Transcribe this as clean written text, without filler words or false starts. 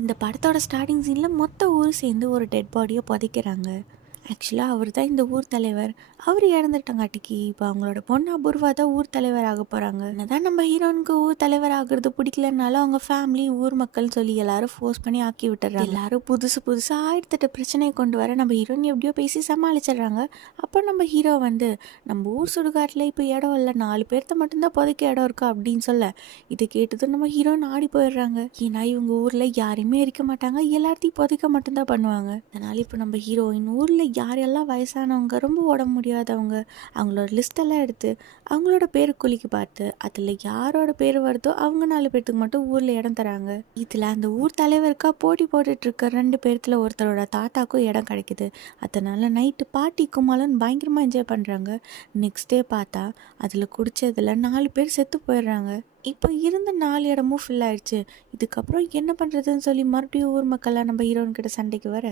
இந்த படத்தோட ஸ்டார்டிங் சீனில் மொத்த ஊர் சேர்ந்து ஒரு டெட் பாடியை புதைக்கிறாங்க. ஆக்சுவலாக அவர் தான் இந்த ஊர் தலைவர். அவர் இறந்துட்டங்காட்டிக்கு இப்போ அவங்களோட பொண்ணு அபூர்வா தான் ஊர் தலைவர் ஆக போகிறாங்க. என்னதான் நம்ம ஹீரோனுக்கு ஊர் தலைவர் ஆகுறது பிடிக்கலனாலும் அவங்க ஃபேமிலி ஊர் மக்கள் சொல்லி எல்லாரும் ஃபோர்ஸ் பண்ணி ஆக்கி விட்டுறாங்க. எல்லாரும் புதுசாக 1008 பிரச்சனையை கொண்டு வர நம்ம ஹீரோயின் எப்படியோ பேசி சமாளிச்சிடுறாங்க. அப்போ நம்ம ஹீரோ வந்து நம்ம ஊர் சுடுகாட்டில் இப்போ இடம் இல்லை, 4 பேர்த்த மட்டும்தான் புதைக்க இடம் இருக்கா அப்படின்னு சொல்ல இதை கேட்டதும் நம்ம ஹீரோயின் ஆடி போயிடுறாங்க. ஏன்னா இவங்க ஊரில் யாருமே இருக்க மாட்டாங்க, எல்லாத்தையும் புதைக்க மட்டும்தான் பண்ணுவாங்க. அதனால இப்போ நம்ம ஹீரோயின் ஊரில் யாரெல்லாம் வயசானவங்க ரொம்ப உடம்பு முடியாதவங்க அவங்களோட லிஸ்டெல்லாம் எடுத்து அவங்களோட பேரு குலுக்கி பார்த்து அதில் யாரோட பேர் வருதோ அவங்க 4 பேர்த்துக்கு மட்டும் ஊரில் இடம் தராங்க. இதில் அந்த ஊர் தலைவருக்கா போட்டி போட்டுட்டு இருக்க 2 பேர்த்துல ஒருத்தரோட தாத்தாக்கும் இடம் கிடைக்குது. அதனால நைட்டு பாட்டி கும்மாலன்னு பயங்கரமாக என்ஜாய் பண்ணுறாங்க. நெக்ஸ்ட் டே பார்த்தா அதில் குடிச்சதில் 4 பேர் செத்து போயிடுறாங்க. இப்போ இருந்த 4 இடமும் ஃபில் ஆயிடுச்சு. இதுக்கப்புறம் என்ன பண்ணுறதுன்னு சொல்லி மறுபடியும் ஊர் மக்கள்லாம் நம்ம ஹீரோயின் கிட்ட சண்டைக்கு வர